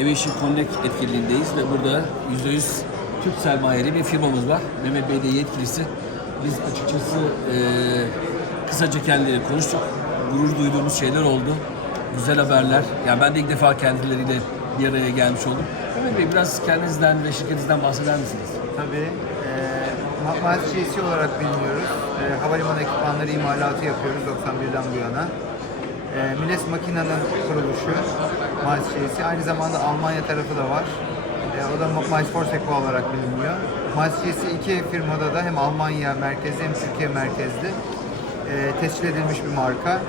Aviation Connect etkinliğindeyiz ve burada %100 Türk sermayeli bir firmamız var. Mehmet Bey de yetkilisi. Biz açıkçası e, kısaca kendileri konuştuk. Gurur duyduğumuz şeyler oldu. Güzel haberler. Yani ben de ilk defa kendileriyle bir araya gelmiş oldum. Mehmet Bey biraz kendinizden ve şirketinizden bahseder misiniz? Tabii. E, Malzemesi olarak biliniyoruz. E, havalimanı ekipmanları imalatı yapıyoruz 91'den bu yana. E, Miles Makina'nın kuruluşu Malzemesi. Aynı zamanda Almanya tarafı da var. E, o da Miles Forseco olarak biliniyor. Malzemesi iki firmada da hem Almanya merkezli hem Türkiye merkezli e, tescil edilmiş bir marka.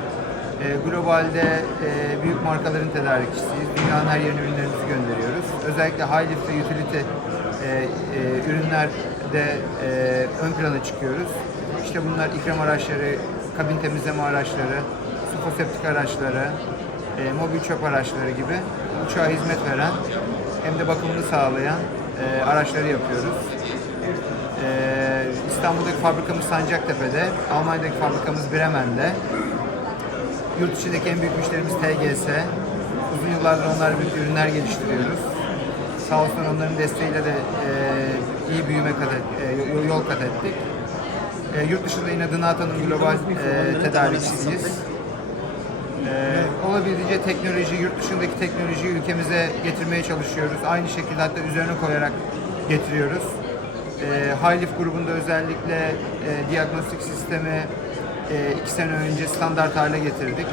E, globalde e, büyük markaların tedarikçisiyiz. Dünyanın her yerine ürünlerimizi gönderiyoruz. Özellikle high lift ve utility e, e, ürünlerde e, ön plana çıkıyoruz. İşte bunlar ikram araçları, kabin temizleme araçları, su foseptik araçları, e, mobil çöp araçları gibi uçağa hizmet veren hem de bakımını sağlayan e, araçları yapıyoruz. Ee, İstanbul'daki fabrikamız Sancaktepe'de, Almanya'daki fabrikamız Bremen'de. Yurt içindeki en büyük müşterimiz TGS. Uzun yıllardır onlarla birlikte ürünler geliştiriyoruz. Sağ olsun onların desteğiyle de e, iyi büyüme kat et, e, yol- kat ettik. E, yurt dışında yine Dınata'nın global e, tedarikçisiyiz. Ee, olabildiğince teknoloji, yurt dışındaki teknolojiyi ülkemize getirmeye çalışıyoruz. Aynı şekilde hatta üzerine koyarak getiriyoruz. Ee, Highlift grubunda özellikle e, diagnostik sistemi e, iki sene önce standart hale getirdik.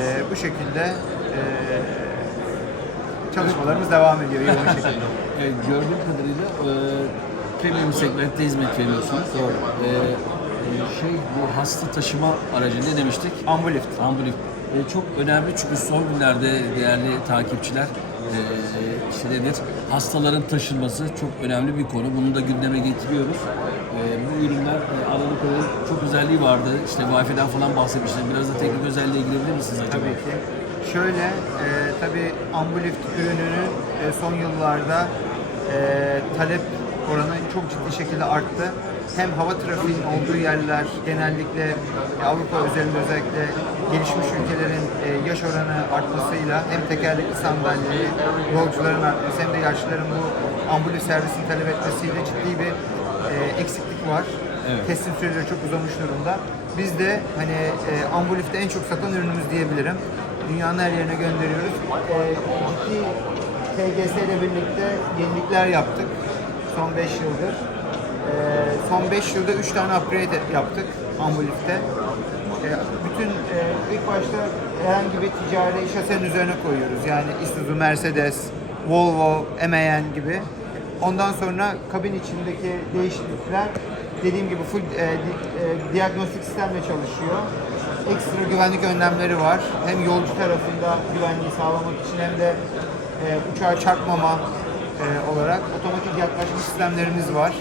Ee, bu şekilde e, çalışmalarımız devam ediyor yoğun şekilde. Evet, gördüğüm kadarıyla e, premium segmentte hizmet veriyorsunuz. Doğru. Şey bu hasta taşıma aracı ne demiştik? Ambulift. Ambulans. E, çok önemli çünkü son günlerde değerli takipçiler e, işte nedir? Hastaların taşınması çok önemli bir konu. Bunu da gündeme getiriyoruz. E, bu ürünler e, kadarıyla çok özelliği vardı. İşte Wi-Fi'den falan bahsetmişler. Biraz da teknik özelliğe girebilir misiniz acaba? Tabii ki. Şöyle, e, tabii Ambulift ürününün e, son yıllarda e, talep oranı çok ciddi şekilde arttı. Hem hava trafiğinin olduğu yerler genellikle Avrupa özelinde özellikle gelişmiş ülkelerin e, yaş oranı artmasıyla hem tekerlekli sandalyeyi, yolcuların artması hem de yaşlıların bu ambulans servisini talep etmesiyle ciddi bir e, eksiklik var. Evet. Teslim süreleri çok uzamış durumda. Biz de hani e, Ambulif'te en çok satan ürünümüz diyebilirim. Dünyanın her yerine gönderiyoruz. E, ciddi TGS ile birlikte yenilikler yaptık son 5 yıldır. E, son 5 yılda 3 tane upgrade yaptık Ambulif'te. E, bütün e, ilk başta herhangi bir ticari şasenin üzerine koyuyoruz. Yani Isuzu, Mercedes, Volvo, MAN gibi. Ondan sonra kabin içindeki değişiklikler dediğim gibi full e, e, diagnostik sistemle çalışıyor. Ekstra güvenlik önlemleri var. Hem yolcu tarafında güvenliği sağlamak için hem de e, uçağa çarpmama olarak otomatik yaklaşma sistemlerimiz var.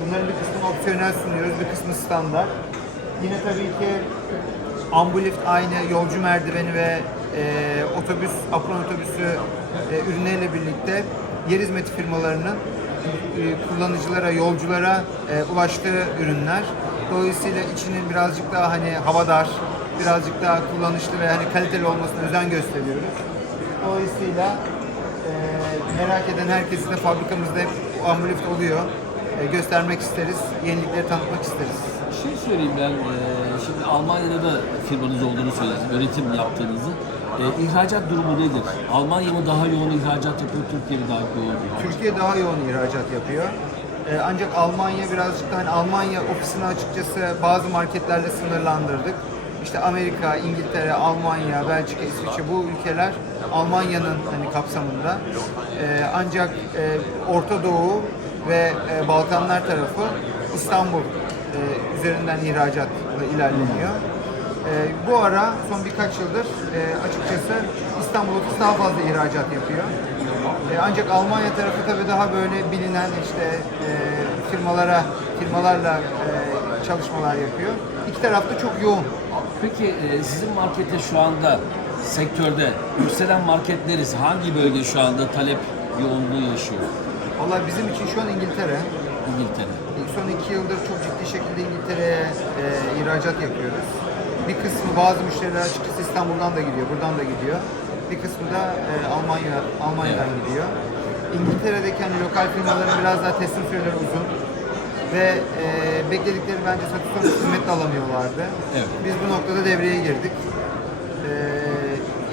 Bunların bir kısmını opsiyonel sunuyoruz, bir kısmı standart. Yine tabii ki Ambulift aynı yolcu merdiveni ve e, otobüs, apron otobüsü e, ürünleriyle birlikte yer hizmeti firmalarının e, kullanıcılara, yolculara e, ulaştığı ürünler. Dolayısıyla içinin birazcık daha hani havadar, birazcık daha kullanışlı ve hani kaliteli olmasına özen gösteriyoruz. Dolayısıyla e, merak eden herkesi de fabrikamızda hep Ambulift oluyor. E, göstermek isteriz, yenilikleri tanıtmak isteriz. Şey söyleyeyim ben. e, şimdi Almanya'da da firmanız olduğunu söylediniz. Üretim yaptığınızı. E, ihracat durumu nedir? Almanya mı daha yoğun ihracat yapıyor, Türkiye mi daha yoğun ihracat? Türkiye daha yoğun ihracat yapıyor. Ee, ancak Almanya birazcık da hani Almanya ofisini açıkçası bazı marketlerle sınırlandırdık. İşte Amerika, İngiltere, Almanya, Belçika, İsviçre bu ülkeler Almanya'nın hani kapsamında. Ee, ancak e, Orta Doğu ve e, Balkanlar tarafı İstanbul e, üzerinden ihracatla ilerleniyor. Ee, bu ara son birkaç yıldır e, açıkçası İstanbul ofis daha fazla ihracat yapıyor. E, ancak Almanya tarafı tabii daha böyle bilinen işte e, firmalara firmalarla e, çalışmalar yapıyor. İki tarafta çok yoğun. Peki e, sizin markette şu anda sektörde yükselen market neresi? Hangi bölge şu anda talep yoğunluğu yaşıyor? Valla bizim için şu an İngiltere. İngiltere. İlk son iki yıldır çok ciddi şekilde İngiltere'ye e, ihracat yapıyoruz. Bir kısmı bazı müşteriler açıkçası İstanbul'dan da gidiyor, buradan da gidiyor. bir kısmı da e, Almanya Almanya'dan gidiyor. İngiltere'deki hani lokal firmaların biraz daha teslim süreleri uzun ve e, bekledikleri bence sonrası hizmet alamıyorlardı. Evet. Biz bu noktada devreye girdik. E,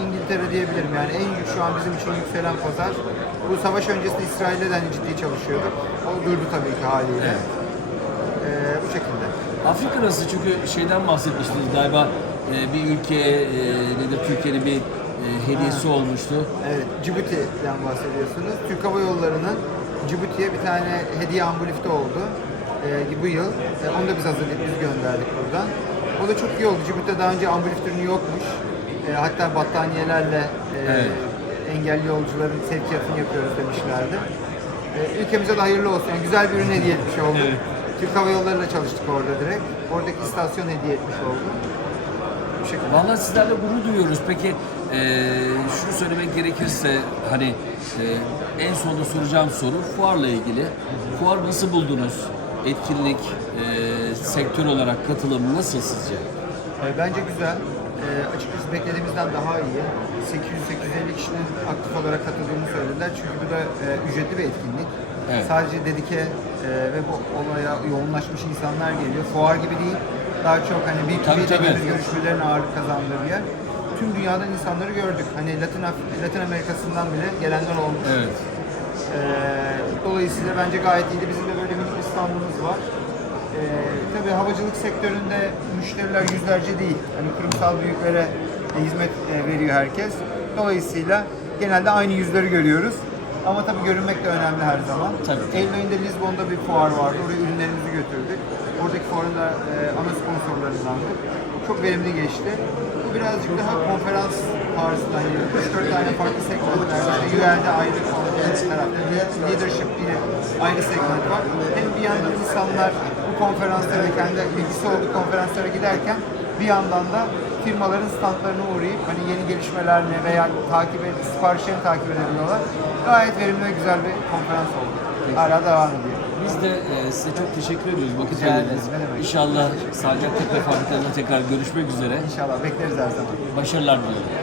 İngiltere diyebilirim yani en yük- şu an bizim için yükselen pazar. Bu savaş öncesinde İsrail'le de hani ciddi çalışıyorduk. O durdu tabii ki haliyle. Evet. E, bu şekilde. Afrika nasıl? Çünkü şeyden bahsetmiştiniz galiba e, bir ülkeye e, nedir Türkiye'nin bir e, hediyesi olmuştu. Evet, Cibuti'den bahsediyorsunuz. Türk Hava Yolları'nın Cibuti'ye bir tane hediye ambulifte oldu bu yıl. Ee, onu da biz hazırlayıp biz gönderdik buradan. O da çok iyi oldu. Cibuti'de daha önce ambulif ürünü yokmuş. Ee, hatta battaniyelerle e, Evet. engelli yolcuların sevkiyatını yapıyoruz demişlerdi. Ülkemize de hayırlı olsun. Yani güzel bir ürün hediye etmiş olduk. Evet. Türk Hava Yolları'yla çalıştık orada direkt. Oradaki istasyon hediye etmiş olduk. Bu şekilde. Vallahi sizlerle gurur duyuyoruz. Peki e, şunu söylemek gerekirse hani e, en sonunda soracağım soru fuarla ilgili. Fuar nasıl buldunuz? Etkinlik, e, sektör olarak katılım nasıl sizce? E, Bence güzel. E, açıkçası beklediğimizden daha iyi. 800-850 kişinin aktif olarak katıldığını söylediler. Çünkü bu da e, ücretli bir etkinlik. Evet. Sadece dedike e, ve bu olaya yoğunlaşmış insanlar geliyor. Fuar gibi değil. Daha çok hani bir Tabii, tabii. görüşmelerin ağırlık kazandığı bir yer. Tüm dünyadan insanları gördük. Hani Latin, Latin Amerika'sından bile gelenler olmuş. Evet. Ee, dolayısıyla bence gayet iyiydi. Bizim de standımız var. Ee, tabii havacılık sektöründe müşteriler yüzlerce değil. Hani kurumsal büyüklere hizmet e, veriyor herkes. Dolayısıyla genelde aynı yüzleri görüyoruz. Ama tabii görünmek de önemli her zaman. Tabii. Eylül ayında Lizbon'da bir fuar vardı. Oraya ürünlerimizi götürdük. Oradaki fuarın da e, ana sponsorlarındandık. Çok verimli geçti. Bu birazcık daha konferans tarzından geliyor. 3-4 tane farklı segmentlerde. İşte UN'de ayrı konferans tarafta, leadership diye ayrı segment var. Hem bir yandan insanlar bu konferanslara kendi ilgisi olduğu konferanslara giderken bir yandan da firmaların standlarına uğrayıp hani yeni gelişmeler ne veya takip et, siparişlerini takip edebiliyorlar. Gayet verimli ve güzel bir konferans oldu. Hala devam ediyor. Biz de e, size çok teşekkür ediyoruz vakit demek. İnşallah Sancaktepe fabrikalarında tekrar görüşmek üzere. İnşallah bekleriz her zaman. Başarılar diliyorum.